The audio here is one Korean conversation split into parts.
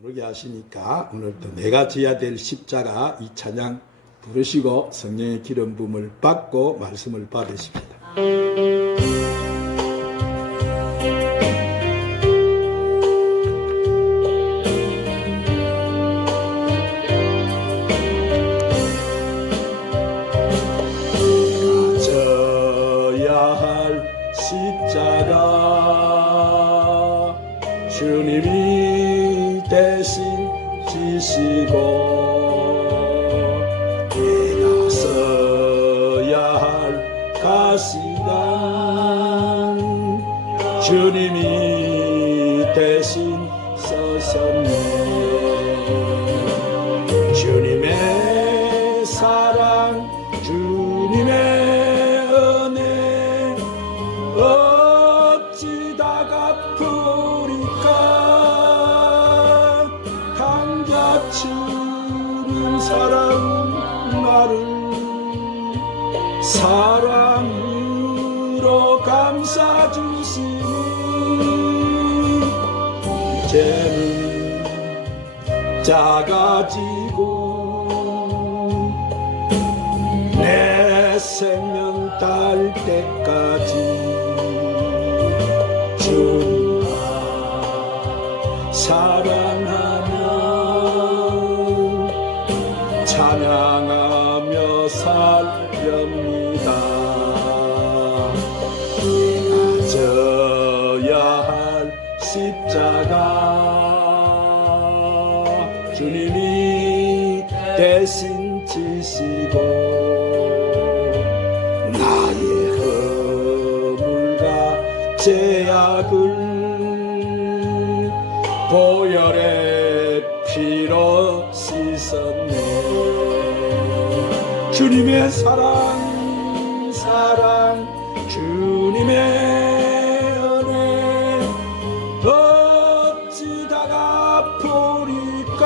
부르게 하시니까 오늘도 내가 져야 될 십자가 이 찬양 부르시고 성령의 기름 부음을 받고 말씀을 받으십니다. 십자가 주님이 대신 지시고 내가 서야 할 가시관 주님이 대신 서셨네. 주님의 사랑 주님의 어찌다가 푸리까 강자치는 사랑 나를 사랑으로 감싸주시니 이제는 작아지고 내 생명 닿을 때까지 주님만 사랑하며 찬양하며 살렵니다. 내가 져야 할 십자가 주님이 대신 지시고 나의 허물과 죄악을 보혈의 피로 씻었네. 주님의 사랑 주님의 은혜 어찌다가 아프리까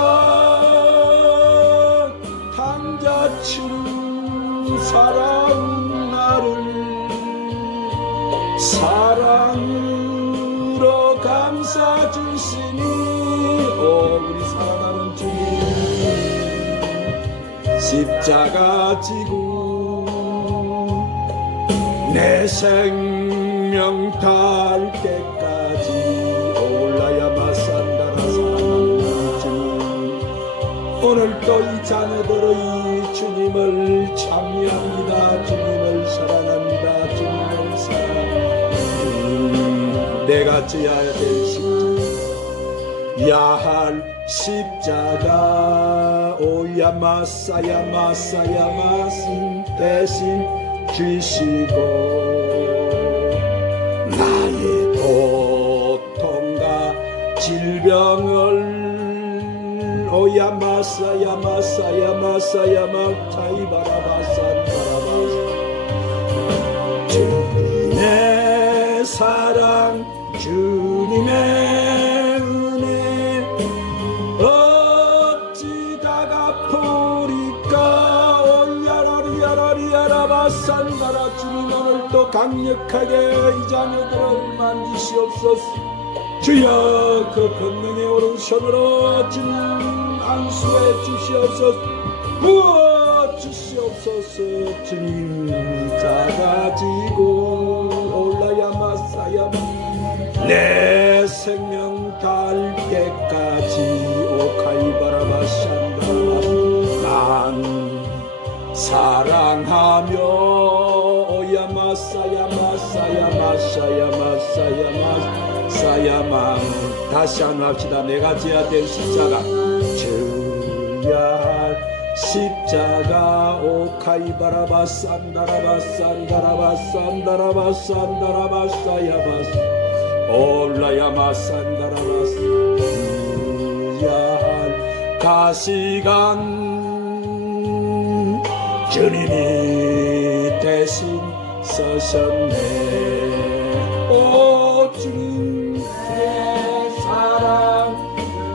강자치는 사랑 나를 사랑으로 감싸주시니 우리 사랑하는 주님 십자가 지고 내 생명 닿을 때까지 올라야마 산다라 사랑하는 주님 오늘도 이 자녀들의 주님을 찬미합니다. 주님을 사랑합니다. 주님을 사랑합니다. 내가 져야 될 십자가 야할 십자가 오야 마사야 마사야 마신 대신 주시고 나의 고통과 질병을 오야 마사야 마사야 마사야 마타이바라바산 바라바산 주님의 사랑 주님의 은혜 어찌다가 포리까 오야라리야라리야라바산바라 주님 오늘도 강력하게 이 자녀들을 만지시옵소서. 주여 그 권능의 오른손으로 주님 안수해 주시옵소서. 부어 주시옵소서. 주님 작아지고 올라야 마사야 내 생명 닿을 때까지 오카이바라바샨다 난 사랑하며 오야 마사야 마사야 마사야 마사야 마사야만 다시 한번 합시다. 내가 져야 될 십자가 져야 할 십자가 오카이바라바산다라바산다라바산다라바산다라바사야바스 올라야마산다라바스 져야 할 가시관 주님이 대신 서셨네. 오 주님의 사랑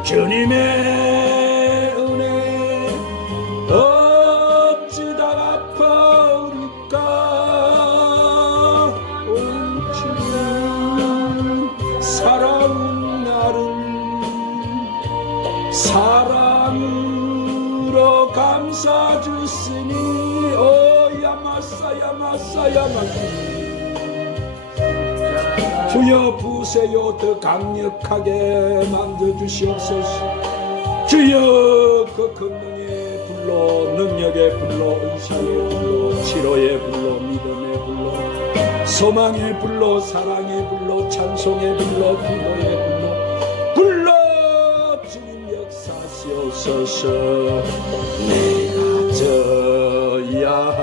주님의 은혜 어찌다가 아파올까 오 주님 사랑 나를 사랑으로 감사 주시니 오 야마사 주여 부세요 더 강력하게 만져주시옵소서. 주여 그 권능의 불로 능력의 불로 은사의 불로 치료의 불로 믿음의 불로 소망의 불로 사랑의 불로 찬송의 불로 기도의 불로 주님 역사시옵소서. 내가 져야 할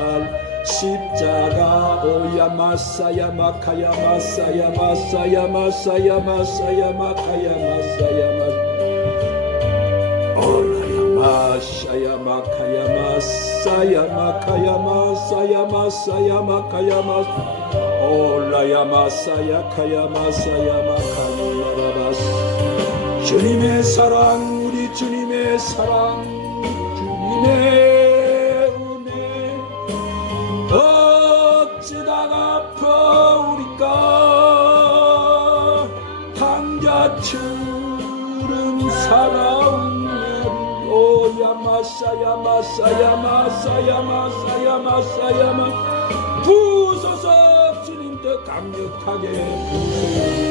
십자가 오야 마사야 마카야 마사야 마사야 마사야 마사야 마카야 마사야 오라야 마샤야 마카야 마사야 마카야 마사야 마사야 마카야 마사 올라야 마사야 카야 마사야 마카야 마사. 주님의 사랑 우리 주님의 사랑 주님의 어찌다가 아파오리까 당자처럼 살아온 나를 오야 마사야 마사야 마사야 마사야 마사야 마 부소서. 주님 더 강력하게 부소서.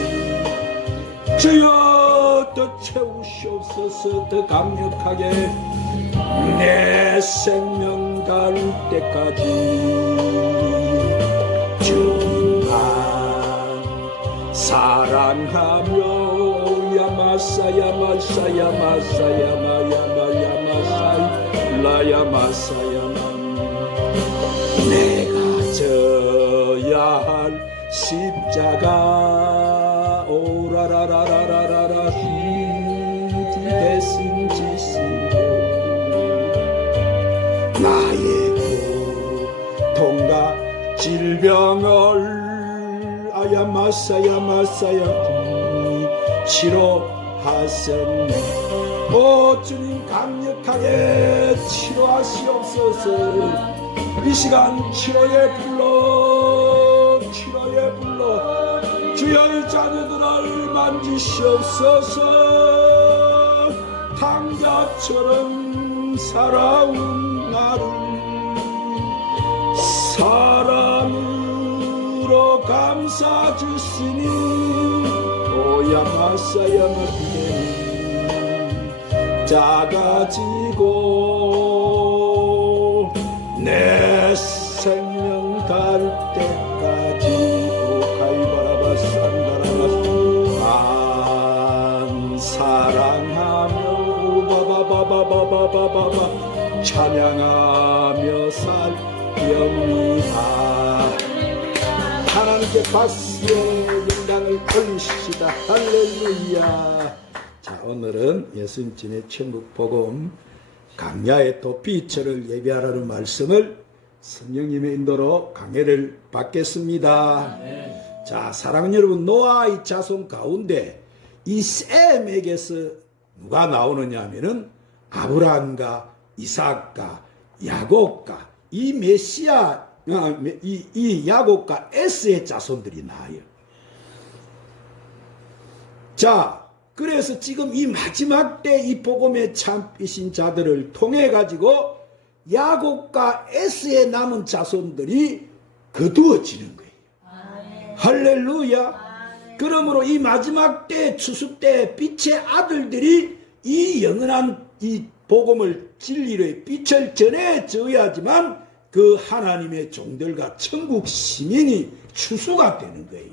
주여 더 채우시옵소서. 더 강력하게 내 생명 갈 때까지 주님만 사랑하며 야마사야 마사야 마사야 마야마야 마사야 라야 마사야 내가 져야 할 십자가 오라라라라라라 힘이 대신 지시고 나의 고통과 질병을 아야 마사야 마사야 치료하셨네. 오 주님 강력하게 치료하시옵소서. 이 시간 치료의 불로 주여 이 자녀들을 만지시옵소서. 당자처럼 살아온 나를 사랑으로 감사 주시니 오야 마사야 마피네 작아지고 내 생명 갈 때까지 오카이바라바 산다라바 사랑하며 바바바바바바바바 찬양하며 살렵니다. 하나님께 박수의 영광을 올리시다. 할렐루야. 자, 오늘은 예수님의 천국복음 강야의 도피처를 예배하라는 말씀을 성령님의 인도로 강해를 받겠습니다. 자, 사랑하는 여러분, 노아의 자손 가운데 이 셈에게서 누가 나오느냐 하면은 아브라함과 이삭과 야곱과 이 메시아 이 야곱과 에스의 자손들이 나와요. 자, 그래서 지금 이 마지막 때 이 복음에 참이신 자들을 통해 가지고 야곱과 에스의 남은 자손들이 거두어지는 거예요. 할렐루야. 그러므로 이 마지막 때 추수 때 빛의 아들들이 이 영원한 이 복음을 진리의 빛을 전해져야지만 그 하나님의 종들과 천국 시민이 추수가 되는 거예요.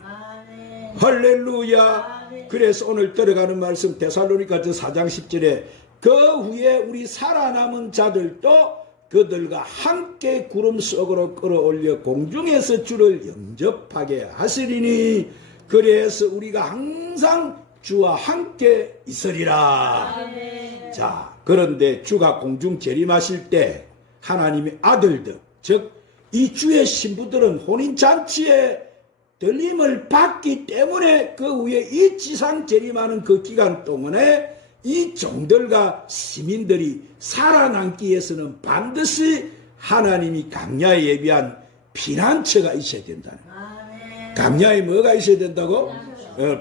할렐루야. 그래서 오늘 들어가는 말씀 데살로니가서 4장 10절에 그 후에 우리 살아남은 자들도 그들과 함께 구름 속으로 끌어올려 공중에서 주를 영접하게 하시리니 그래서 우리가 항상 주와 함께 있으리라. 자, 그런데 주가 공중 재림하실 때 하나님의 아들들, 즉 이 주의 신부들은 혼인잔치에 들림을 받기 때문에 그 후에 이 지상 재림하는 그 기간 동안에 이 종들과 시민들이 살아남기 위해서는 반드시 하나님이 강야에 예비한 피난처가 있어야 된다는 거예요. 강야에 뭐가 있어야 된다고?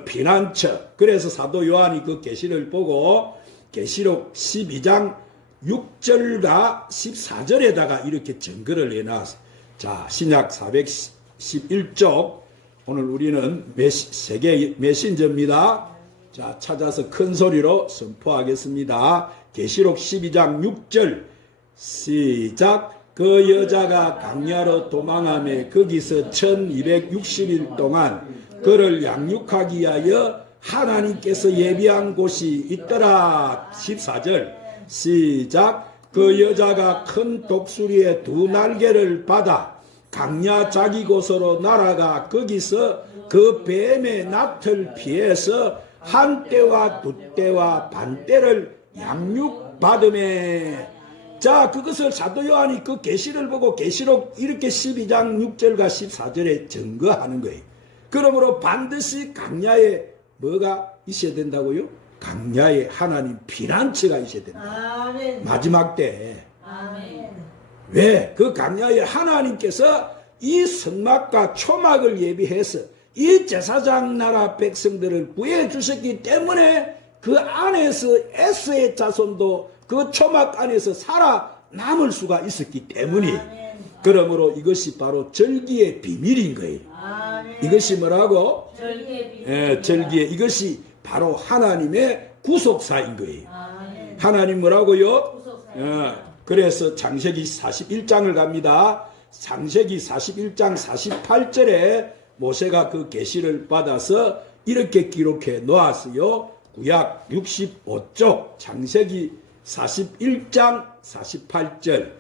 피난처. 그래서 사도 요한이 그 계시를 보고 계시록 12장 6절과 14절에다가 이렇게 증거를 해놨어요. 자, 신약 411쪽. 오늘 우리는 세계 메신저입니다. 자, 찾아서 큰 소리로 선포하겠습니다. 계시록 12장 6절 시작. 그 여자가 강야로 도망하며 거기서 1260일 동안 그를 양육하기 위하여 하나님께서 예비한 곳이 있더라. 14절 시작. 그 여자가 큰 독수리의 두 날개를 받아 강야 자기 곳으로 날아가 거기서 그 뱀의 낫을 피해서 한 때와 두 때와 반 때를 양육받으매. 자, 그것을 사도 요한이 그 계시를 보고 계시록 이렇게 12장 6절과 14절에 증거하는 거예요. 그러므로 반드시 강야에 뭐가 있어야 된다고요? 강야에 하나님 피난처가 있어야 된다. 아멘. 마지막 때. 아멘. 왜? 그 강야에 하나님께서 이 성막과 초막을 예비해서 이 제사장 나라 백성들을 구해 주셨기 때문에 그 안에서 에스의 자손도 그 초막 안에서 살아남을 수가 있었기 때문에. 그러므로 이것이 바로 절기의 비밀인 거예요. 아멘. 이것이 뭐라고? 절기의 비밀. 예, 절기의 이것이 바로 하나님의 구속사인 거예요. 아멘. 하나님 뭐라고요? 구속사입니다. 그래서 창세기 41장을 갑니다. 창세기 41장 48절에 모세가 그 계시를 받아서 이렇게 기록해 놓았어요. 구약 65쪽 창세기 41장 48절.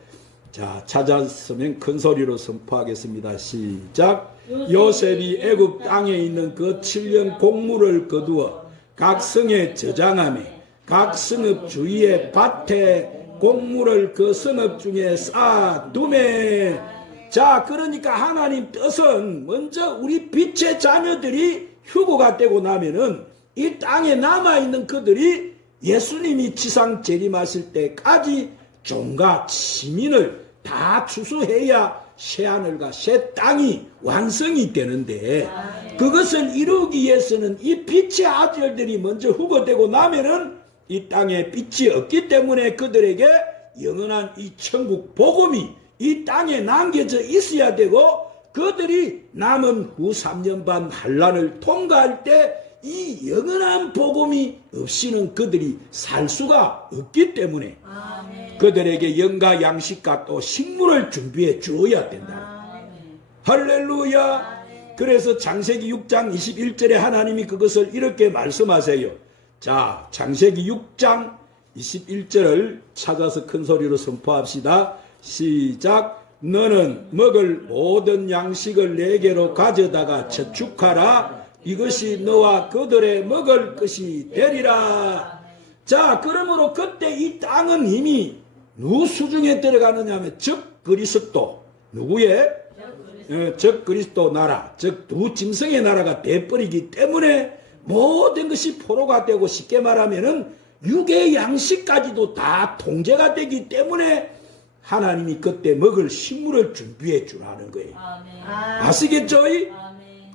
자, 찾았으면 큰 소리로 선포하겠습니다. 시작. 요셉이 애굽 땅에 있는 그 7년 곡물을 거두어 각 성에 저장하며 각 성읍 주위의 밭에 곡물을 그 성읍 중에 쌓아두매. 자, 그러니까 하나님 뜻은 먼저 우리 빛의 자녀들이 휴거가 되고 나면은 이 땅에 남아있는 그들이 예수님이 지상 재림하실 때까지 종과 시민을 다 추수해야 새하늘과 새 땅이 완성이 되는데, 그것을 이루기 위해서는 이 빛의 아들들이 먼저 후보되고 나면은 이 땅에 빛이 없기 때문에 그들에게 영원한 이 천국 복음이 이 땅에 남겨져 있어야 되고, 그들이 남은 후 3년 반 환란을 통과할 때 이 영원한 복음이 없이는 그들이 살 수가 없기 때문에 그들에게 영과 양식과 또 식물을 준비해 주어야 된다. 할렐루야. 그래서 창세기 6장 21절에 하나님이 그것을 이렇게 말씀하세요. 자, 창세기 6장 21절을 찾아서 큰 소리로 선포합시다. 시작. 너는 먹을 모든 양식을 내게로 가져다가 저축하라. 이것이 너와 그들의 먹을 것이 되리라. 자, 그러므로 그때 이 땅은 이미 누구 수중에 들어가느냐 하면 적 그리스도, 누구의? 적 그리스도 나라, 즉 두 짐승의 나라가 돼버리기 때문에 모든 것이 포로가 되고, 쉽게 말하면은 육의 양식까지도 다 통제가 되기 때문에 하나님이 그때 먹을 식물을 준비해 주라는 거예요. 아시겠죠?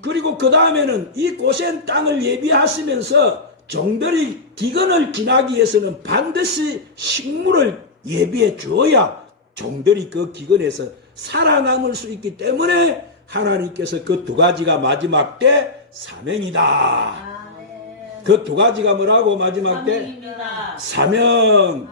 그리고 그 다음에는 이 고센 땅을 예비하시면서 종들이 기근을 지나기 위해서는 반드시 식물을 예비해 주어야 종들이 그 기근에서 살아남을 수 있기 때문에 하나님께서 그 두 가지가 마지막 때 사명이다. 그 두 가지가 뭐라고 마지막 때? 사명.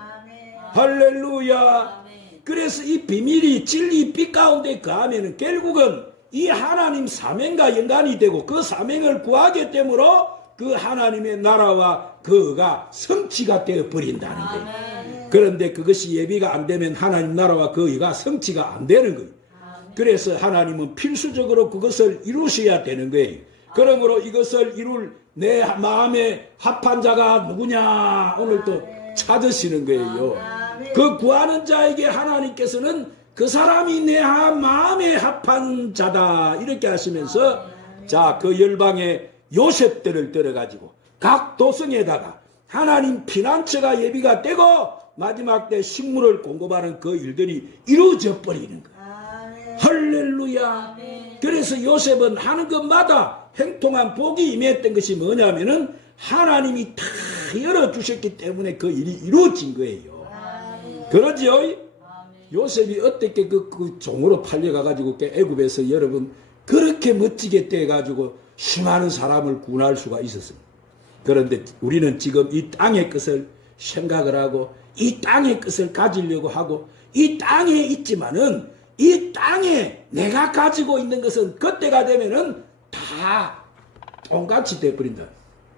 할렐루야. 그래서 이 비밀이 진리 빛 가운데 거하면은 결국은 이 하나님 사명과 연관이 되고, 그 사명을 구하게 되므로 그 하나님의 나라와 그가 성취가 되어 버린다는 거예요. 그런데 그것이 예비가 안 되면 하나님 나라와 그 의가 성취가 안 되는 거예요. 그래서 하나님은 필수적으로 그것을 이루셔야 되는 거예요. 그러므로 이것을 이룰 내 마음에 합한 자가 누구냐 오늘 또 찾으시는 거예요. 그 구하는 자에게 하나님께서는 그 사람이 내 마음에 합한 자다 이렇게 하시면서, 자, 그 열방의 요셉들을 들어가지고 각 도성에다가 하나님 피난처가 예비가 되고 마지막 때 식물을 공급하는 그 일들이 이루어져 버리는 거예요. 할렐루야. 그래서 요셉은 하는 것마다 행통한 복이 임했던 것이 뭐냐면은 하나님이 다 열어주셨기 때문에 그 일이 이루어진 거예요. 그러지요? 요셉이 어떻게 그 종으로 팔려가가지고 애굽에서 여러분 그렇게 멋지게 떼가지고 수많은 사람을 구원할 수가 있었습니다. 그런데 우리는 지금 이 땅의 것을 생각을 하고 이 땅의 것을 가지려고 하고 이 땅에 있지만은 이 땅에 내가 가지고 있는 것은 그때가 되면은 다 똥같이 돼버린다.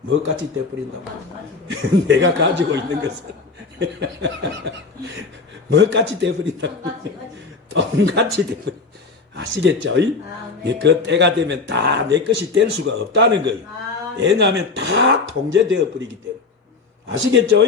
뭐같이 돼버린다고? 내가 가지고 있는 것은 뭐같이 돼버린다고? 똥같이 돼버린다. 아시겠죠? 그 때가 되면 다 내 것이 될 수가 없다는 거예요. 왜냐하면 다 통제되어 버리기 때문에. 아시겠죠?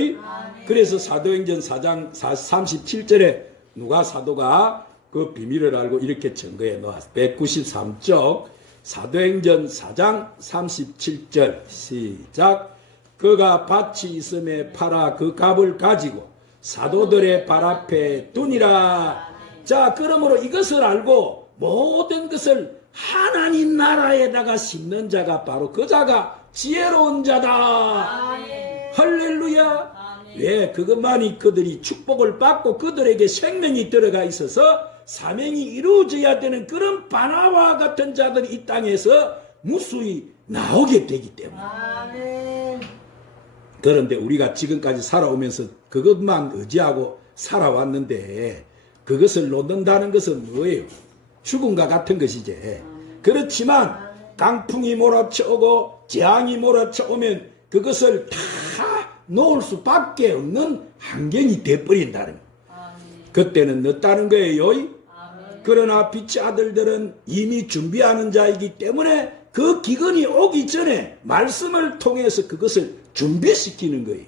그래서 사도행전 4장 37절에 누가 사도가 그 비밀을 알고 이렇게 증거해 놓았어. 193쪽 사도행전 4장 37절 시작. 그가 밭이 있음에 팔아 그 값을 가지고 사도들의 발 앞에 두니라. 자, 그러므로 이것을 알고 모든 것을 하나님 나라에다가 심는 자가 바로 그 자가 지혜로운 자다. 할렐루야. 왜? 그것만이 그들이 축복을 받고 그들에게 생명이 들어가 있어서 사명이 이루어져야 되는 그런 바나와 같은 자들이 이 땅에서 무수히 나오게 되기 때문에. 그런데 우리가 지금까지 살아오면서 그것만 의지하고 살아왔는데 그것을 놓는다는 것은 뭐예요? 죽음과 같은 것이지. 그렇지만 강풍이 몰아쳐오고 재앙이 몰아쳐오면 그것을 다 놓을 수밖에 없는 환경이 돼버린다는 거예요. 그때는 넣었다는 거예요. 그러나 빛의 아들들은 이미 준비하는 자이기 때문에 그 기근이 오기 전에 말씀을 통해서 그것을 준비시키는 거예요.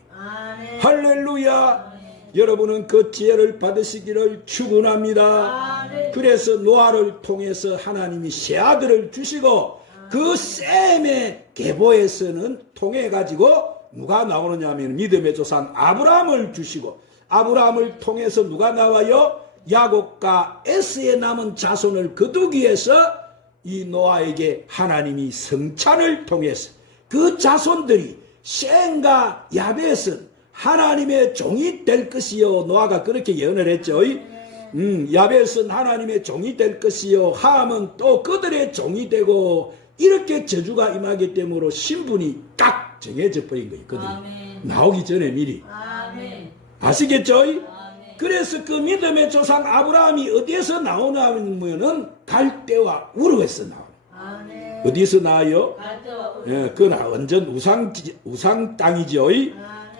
할렐루야. 여러분은 그 지혜를 받으시기를 축원합니다. 그래서 노아를 통해서 하나님이 새 아들을 주시고 그 셈의 계보에서는 통해 가지고 누가 나오느냐 하면 믿음의 조상 아브라함을 주시고 아브라함을 통해서 누가 나와요? 야곱과 에스에 남은 자손을 거두기 위해서 이 노아에게 하나님이 성찬을 통해서 그 자손들이 셈과 야벳은 하나님의 종이 될 것이요. 노아가 그렇게 예언을 했죠. 야벳은 하나님의 종이 될 것이요. 함은 또 그들의 종이 되고 이렇게 저주가 임하기 때문에 신분이 딱 정해져 버린 거예요. 그들이 나오기 전에 미리. 아시겠죠? 그래서 그 믿음의 조상 아브라함이 어디에서 나오냐면은 갈대와 우르에서 나와요. 어디에서 나와요? 그건 완전 우상 땅이죠.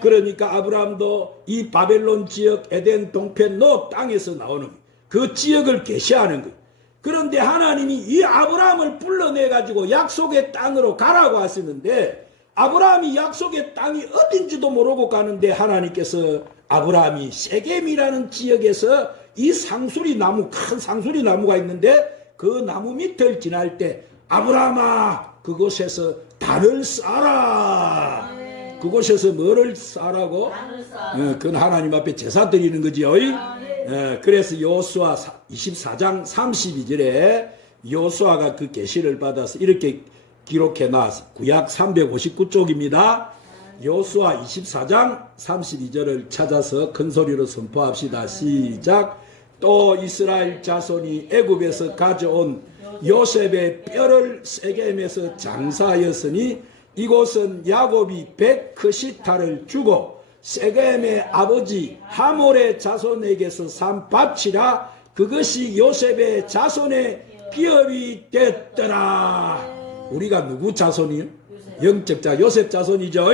그러니까 아브라함도 이 바벨론 지역 에덴 동편 노 땅에서 나오는 그 지역을 계시하는 거예요. 그런데 하나님이 이 아브라함을 불러내가지고 약속의 땅으로 가라고 하시는데 아브라함이 약속의 땅이 어딘지도 모르고 가는데 하나님께서 아브라함이 세겜이라는 지역에서 이 상수리 나무, 큰 상수리 나무가 있는데 그 나무 밑을 지날 때 아브라함아 그곳에서 단을 쌓아라. 그곳에서 뭐를 쌓으라고? 그건 하나님 앞에 제사 드리는 거지요. 그래서 여호수아 24장 32절에 여호수아가 그 계시를 받아서 이렇게 기록해 놨어요. 구약 359쪽입니다. 여호수아 24장 32절을 찾아서 큰 소리로 선포합시다. 시작. 또 이스라엘 자손이 애굽에서 가져온 요셉의 뼈를 세겜에서 장사하였으니 이곳은 야곱이 100크시타를 주고 세겜의 아버지 하몰의 자손에게서 산 밭이라 그것이 요셉의 자손의 기업이 됐더라. 우리가 누구 자손이요? 영적 자 요셉 자손이죠.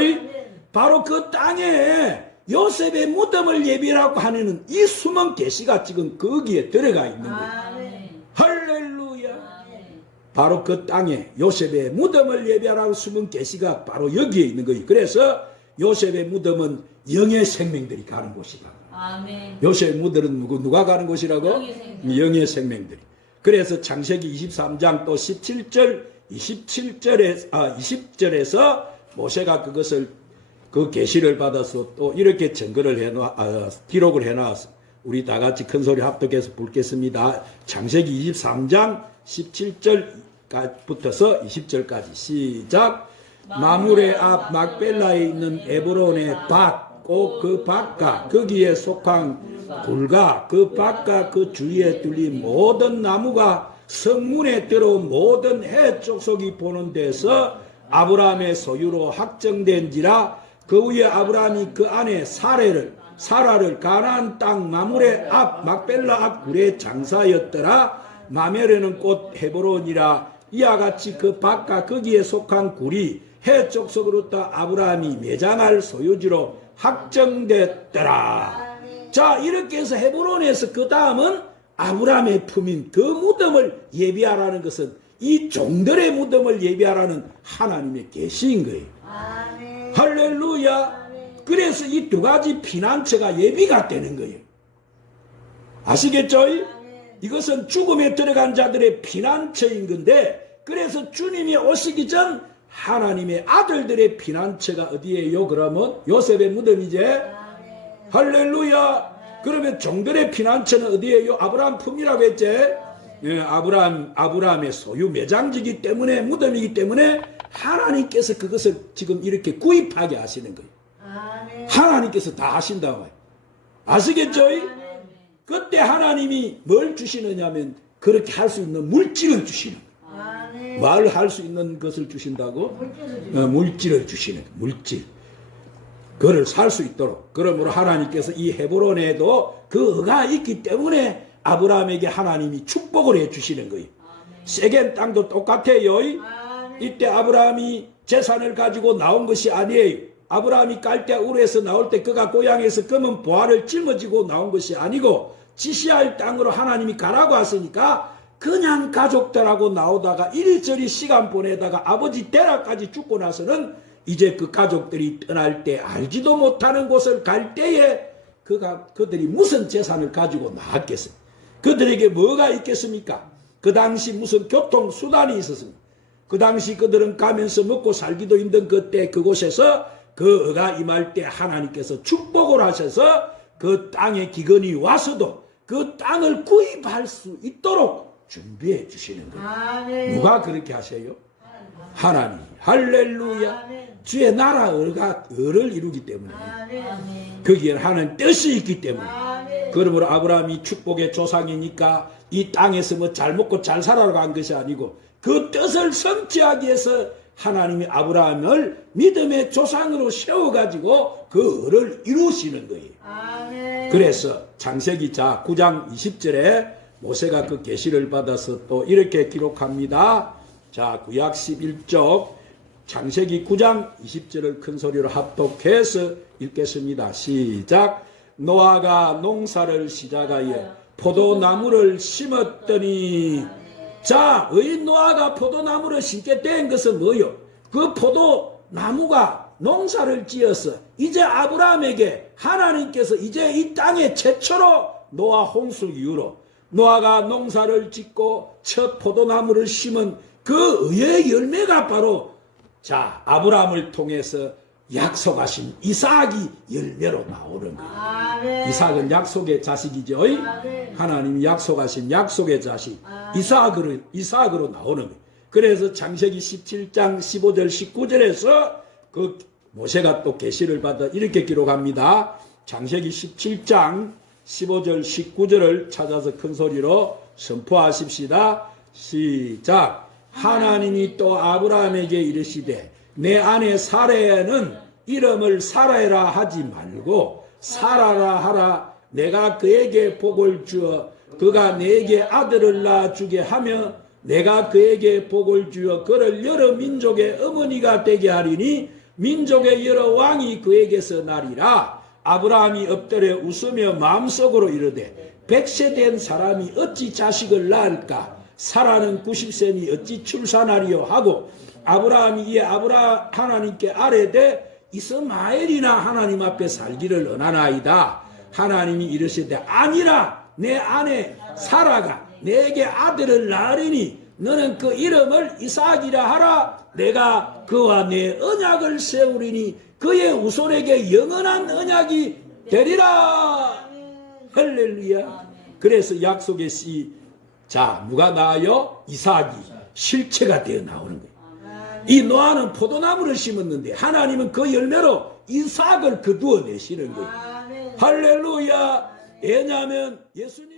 바로 그 땅에 요셉의 무덤을 예비라고 하는 이 숨은 계시가 지금 거기에 들어가 있는 거예요. 할렐루야. 바로 그 땅에 요셉의 무덤을 예비하라고 숨은 계시가 바로 여기에 있는 거예요. 그래서 요셉의 무덤은 영의 생명들이 가는 곳이다. 요셉의 무덤은 누가 가는 곳이라고? 영의 생명들이. 그래서 창세기 23장 또 17절 20절에서 모세가 그것을 그 계시를 받아서 또 이렇게 증거를 기록을 해놨어. 우리 다 같이 큰 소리 합독해서 읽겠습니다. 창세기 23장 17절부터서 20절까지 시작. 마물의 앞 막벨라에 있는 에브론의 밭, 꼭 그 밭과 거기에 속한 굴과 그 밭과 그 주위에 뚫린 모든 나무가 성문에 들어온 모든 해 쪽속이 보는 데서 아브라함의 소유로 확정된지라. 그 후에 아브라함이 그 안에 사라를 가나안 땅 마물의 앞 막벨라 앞 굴에 장사였더라. 마멜에는 곧 헤브론이라. 이와 같이 그 밭과 거기에 속한 굴이 해 쪽속으로부터 아브라함이 매장할 소유지로 확정됐더라. 자, 이렇게 해서 헤브론에서 그 다음은 아브라함의 품인 그 무덤을 예비하라는 것은 이 종들의 무덤을 예비하라는 하나님의 계시인 거예요. 할렐루야. 그래서 이 두 가지 피난처가 예비가 되는 거예요. 아시겠죠? 이것은 죽음에 들어간 자들의 피난처인 건데, 그래서 주님이 오시기 전 하나님의 아들들의 피난처가 어디에요? 그러면 요셉의 무덤이제. 할렐루야. 그러면 종들의 피난처는 어디에요? 아브라함 품이라고 했지. 예, 아브라함의 소유 매장지기 때문에, 무덤이기 때문에 하나님께서 그것을 지금 이렇게 구입하게 하시는 거예요. 하나님께서 다 하신다고 해요. 아시겠죠? 그때 하나님이 뭘 주시느냐면 그렇게 할 수 있는 물질을 주시는 거예요. 뭘 할 수 있는 것을 주신다고? 물질을 주시는 거예요. 물질. 그를 살 수 있도록. 그러므로 하나님께서 이 헤브론에도 그 의가 있기 때문에 아브라함에게 하나님이 축복을 해주시는 거예요. 세겜 땅도 똑같아요. 이때 아브라함이 재산을 가지고 나온 것이 아니에요. 아브라함이 갈대아 우르에서 나올 때 그가 고향에서 검은 보화를 짊어지고 나온 것이 아니고 지시할 땅으로 하나님이 가라고 하시니까 그냥 가족들하고 나오다가 이리저리 시간 보내다가 아버지 데라까지 죽고 나서는 이제 그 가족들이 떠날 때 알지도 못하는 곳을 갈 때에 그들이 무슨 재산을 가지고 나왔겠어요? 그들에게 뭐가 있겠습니까? 그 당시 무슨 교통수단이 있었습니까? 그 당시 그들은 가면서 먹고 살기도 힘든 그때 그곳에서 그 의가 임할 때 하나님께서 축복을 하셔서 그 땅의 기근이 와서도 그 땅을 구입할 수 있도록 준비해 주시는 거예요. 누가 그렇게 하셔요? 하나님. 할렐루야. 주의 나라 의를 이루기 때문에 거기에 하나님 뜻이 있기 때문에. 그러므로 아브라함이 축복의 조상이니까 이 땅에서 뭐 잘 먹고 잘 살아라고 한 것이 아니고 그 뜻을 성취하기 위해서 하나님이 아브라함을 믿음의 조상으로 세워가지고 그 의를 이루시는 거예요. 그래서 창세기 9장 20절에 모세가 그 계시를 받아서 또 이렇게 기록합니다. 자, 구약 11쪽 창세기 9장 20절을 큰 소리로 합독해서 읽겠습니다. 시작. 노아가 농사를 시작하여 포도나무를 심었더니. 자, 의인 노아가 포도나무를 심게 된 것은 뭐요? 그 포도나무가 농사를 지어서 이제 아브라함에게 하나님께서 이제 이 땅에 최초로 노아 홍수 이후로 노아가 농사를 짓고 첫 포도나무를 심은 그 의의 열매가 바로 자, 아브라함을 통해서 약속하신 이삭이 열매로 나오는 거예요. 이삭은 약속의 자식이죠. 하나님이 약속하신 약속의 자식 이삭으로 나오는 거예요. 그래서 창세기 17장 15절 19절에서 그 모세가 또 계시를 받아 이렇게 기록합니다. 창세기 17장 15절 19절을 찾아서 큰 소리로 선포하십시다. 시작. 하나님이 또 아브라함에게 이르시되 내 아내 사라에는 이름을 사라라 하지 말고 사라라 하라. 내가 그에게 복을 주어 그가 내게 아들을 낳아주게 하며 내가 그에게 복을 주어 그를 여러 민족의 어머니가 되게 하리니 민족의 여러 왕이 그에게서 나리라. 아브라함이 엎드려 웃으며 마음속으로 이르되 100세 된 사람이 어찌 자식을 낳을까? 사라는 90세니 어찌 출산하리요 하고 아브라함이 이에 하나님께 아뢰되 이스마엘이나 하나님 앞에 살기를 원하나이다. 하나님이 이르시되 아니라 내 아내 사라가 내게 아들을 낳으리니 너는 그 이름을 이삭이라 하라. 내가 그와 내 언약을 세우리니 그의 후손에게 영원한 언약이 되리라. 할렐루야. 그래서 약속의 씨, 자 누가 나와요? 이삭이 실체가 되어 나오는 거예요. 이 노아는 포도나무를 심었는데 하나님은 그 열매로 이삭을 거두어 내시는 거예요. 아멘. 할렐루야. 왜냐하면 예수님